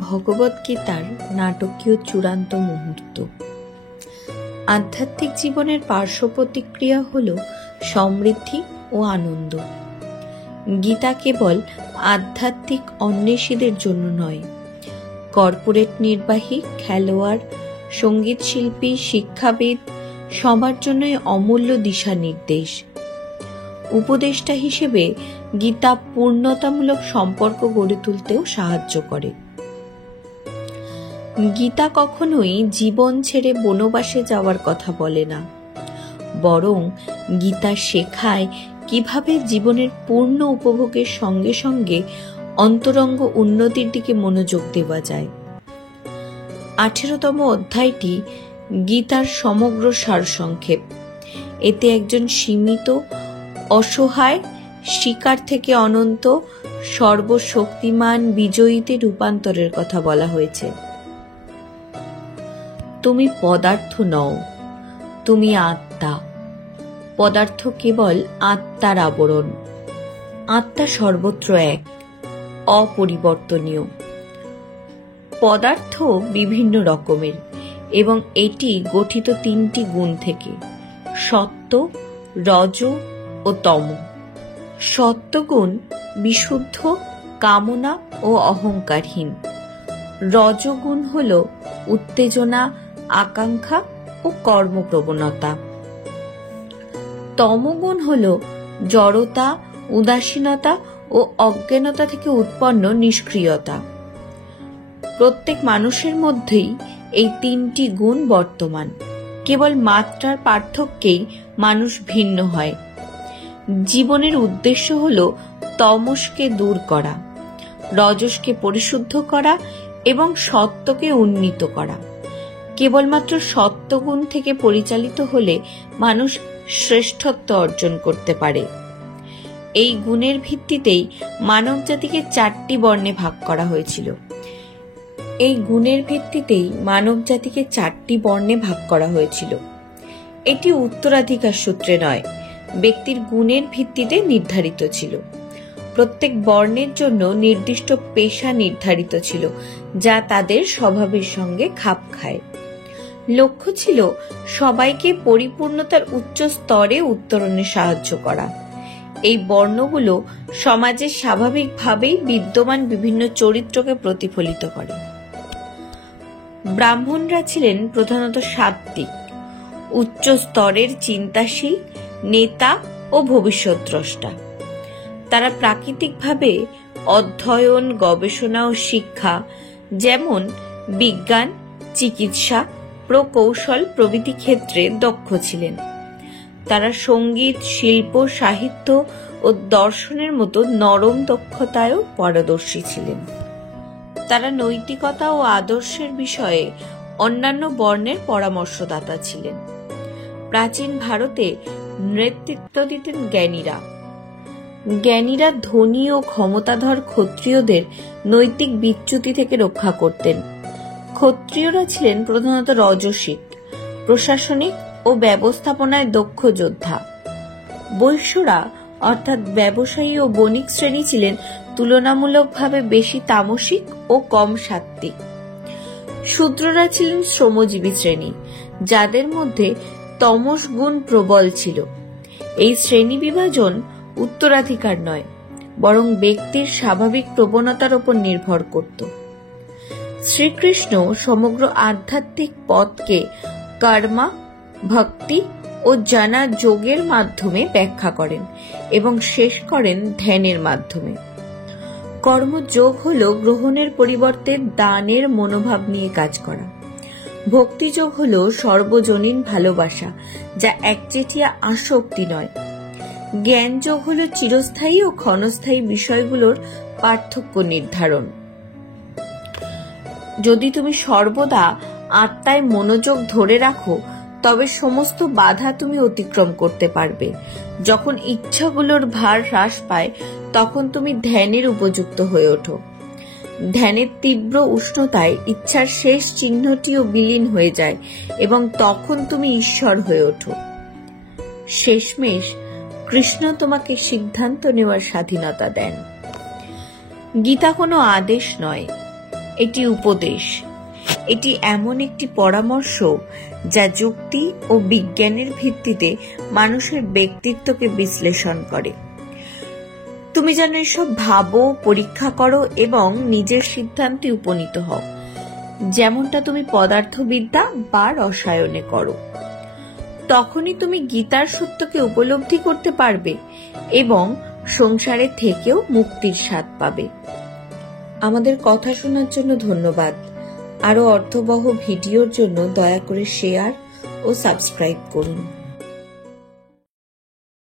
ভগবদ্গীতার নাটকীয় চূড়ান্ত মুহূর্ত। আধ্যাত্মিক জীবনের পার্শ্ব প্রতিক্রিয়া হল সমৃদ্ধি ও আনন্দ। গীতা কেবল আধ্যাত্মিক অন্বেষীদের জন্য নয়, কর্পোরেট নির্বাহী, খেলোয়াড়, সঙ্গীত শিল্পী, শিক্ষাবিদ সবার জন্যই অমূল্য দিশা নির্দেশ। উপদেষ্টা হিসেবে গীতা পূর্ণতামূলক সম্পর্ক গড়ে তুলতেও সাহায্য করে। গীতা কখনোই জীবন ছেড়ে বনবাসে যাওয়ার কথা বলে না, বরং গীতা শেখায় কিভাবে জীবনের পূর্ণ উপভোগের সঙ্গে সঙ্গে অন্তরঙ্গ উন্নতির দিকে মনোযোগ দেওয়া যায়। 18তম অধ্যায়টি গীতার সমগ্র সারসংক্ষেপ। এতে একজন সীমিত, অসহায়, শিকার থেকে অনন্ত, সর্বশক্তিমান বিজয়ীতে রূপান্তরের কথা বলা হয়েছে। তুমি পদার্থ নও, তুমি আত্মা। পদার্থ কেবল আত্মার আবরণ। আত্মা সর্বত্র এক, অপরিবর্তনীয়। পদার্থ বিভিন্ন রকমের এবং এটি গঠিত 3টি গুণ থেকে: সত্ত্ব, রজ ও তম। সত্ত্বগুণ বিশুদ্ধ, কামনা ও অহংকারহীন। রজগুণ হল উত্তেজনা, আকাঙ্ক্ষা ও কর্মপ্রবণতা। তমগুণ হল জড়তা, উদাসীনতা ও অজ্ঞানতা থেকে উৎপন্ন নিষ্ক্রিয়তা। প্রত্যেক মানুষের মধ্যেই এই 3টি গুণ বর্তমান। কেবল মাত্রার পার্থক্যেই মানুষ ভিন্ন হয়। জীবনের উদ্দেশ্য হল তমসকে দূর করা, রজসকে পরিশুদ্ধ করা এবং সত্যকে উন্নীত করা। কেবলমাত্র সত্যগুণ থেকে পরিচালিত হলে মানুষ শ্রেষ্ঠত্ব অর্জন করতে পারে। এই গুণের ভিত্তিতেই মানব জাতিকে 4টি বর্ণে ভাগ করা হয়েছিল। এটি উত্তরাধিকার সূত্রে নয়, ব্যক্তির গুণের ভিত্তিতে নির্ধারিত ছিল। প্রত্যেক বর্ণের জন্য নির্দিষ্ট পেশা নির্ধারিত ছিল, যা তাদের স্বভাবের সঙ্গে খাপ খায়। লক্ষ্য ছিল সবাইকে পরিপূর্ণতার উচ্চ স্তরে উত্তরণে সাহায্য করা। এই বর্ণগুলো সমাজে স্বাভাবিকভাবেই বিদ্যমান বিভিন্ন চরিত্রকে প্রতিফলিত করে। ব্রাহ্মণরা ছিলেন প্রধানত সাত্ত্বিক, উচ্চ স্তরের চিন্তাশীল, নেতা ও ভবিষ্যদ্দ্রষ্টা। তারা প্রাকৃতিকভাবে অধ্যয়ন, গবেষণা ও শিক্ষা, যেমন বিজ্ঞান, চিকিৎসা, প্রকৌশল প্রভৃতি ক্ষেত্রে দক্ষ ছিলেন। তারা সঙ্গীত, শিল্প, সাহিত্য ও দর্শনের মতো নরম দক্ষতায়ও পারদর্শী ছিলেন। তারা নৈতিকতা ও আদর্শের বিষয়ে অন্যান্য বর্ণের পরামর্শদাতা ছিলেন। প্রাচীন ভারতে নেতৃত্ব দিতেন জ্ঞানীরা। জ্ঞানীরা ধনী ও ক্ষমতাধর ক্ষত্রিয়দের নৈতিক বিচ্যুতি থেকে রক্ষা করতেন। ক্ষত্রিয়রা ছিলেন প্রধানত রজসিক, প্রশাসনিক ও ব্যবস্থাপনায় দক্ষ যোদ্ধা। বৈশ্যরা অর্থাৎ ব্যবসায়ী ও বণিক শ্রেণী ছিলেন তুলনামূলকভাবে বেশি তামসিক ও কম সাত্ত্বিক। শূদ্ররা ছিলেন শ্রমজীবী শ্রেণী, যাদের মধ্যে তমস গুণ প্রবল ছিল। এই শ্রেণী বিভাজন উত্তরাধিকার নয়, বরং ব্যক্তির স্বাভাবিক প্রবণতার উপর নির্ভর করত। শ্রীকৃষ্ণ সমগ্র আধ্যাত্মিক পথকে কর্মা, ভক্তি ও জ্ঞানা যোগের মাধ্যমে ব্যাখ্যা করেন এবং শেষ করেন ধ্যানের মাধ্যমে। কর্মযোগ হল গ্রহণের পরিবর্তে দানের মনোভাব নিয়ে কাজ করা। ভক্তিযোগ হল সর্বজনীন ভালোবাসা, যা একচেটিয়া আসক্তি নয়। জ্ঞানযোগ হল চিরস্থায়ী ও ক্ষণস্থায়ী বিষয়গুলোর পার্থক্য নির্ধারণ। যদি তুমি সর্বদা আত্মায় মনোযোগ ধরে রাখো, তবে সমস্ত বাধা তুমি অতিক্রম করতে পারবে। যখন ইচ্ছাগুলোর ভার হ্রাস পায়, তখন তুমি ধ্যানের উপযুক্ত হয়ে ওঠো। ধ্যানের তীব্র উষ্ণতায় ইচ্ছার শেষ চিহ্নটিও বিলীন হয়ে যায় এবং তখন তুমি ঈশ্বর হয়ে ওঠো। শেষমেশ কৃষ্ণ তোমাকে সিদ্ধান্ত নেওয়ার স্বাধীনতা দেন। গীতা কোনো আদেশ নয়, এটি উপদেশ, এটি এমন একটি পরামর্শ যা যুক্তি ও বিজ্ঞানের ভিত্তিতে মানুষের ব্যক্তিত্বকে বিশ্লেষণ করে। তুমি যেন এসব ভাবো, পরীক্ষা করো এবং নিজের সিদ্ধান্তে উপনীত হও, যেমনটা তুমি পদার্থবিদ্যা বা রসায়নে করো। তখনই তুমি গীতার সত্যকে উপলব্ধি করতে পারবে এবং সংসারে থেকেও মুক্তির স্বাদ পাবে। আমাদের কথা শোনার জন্য ধন্যবাদ। আরো অর্থবহ ভিডিওর জন্য দয়া করে শেয়ার ও সাবস্ক্রাইব করুন।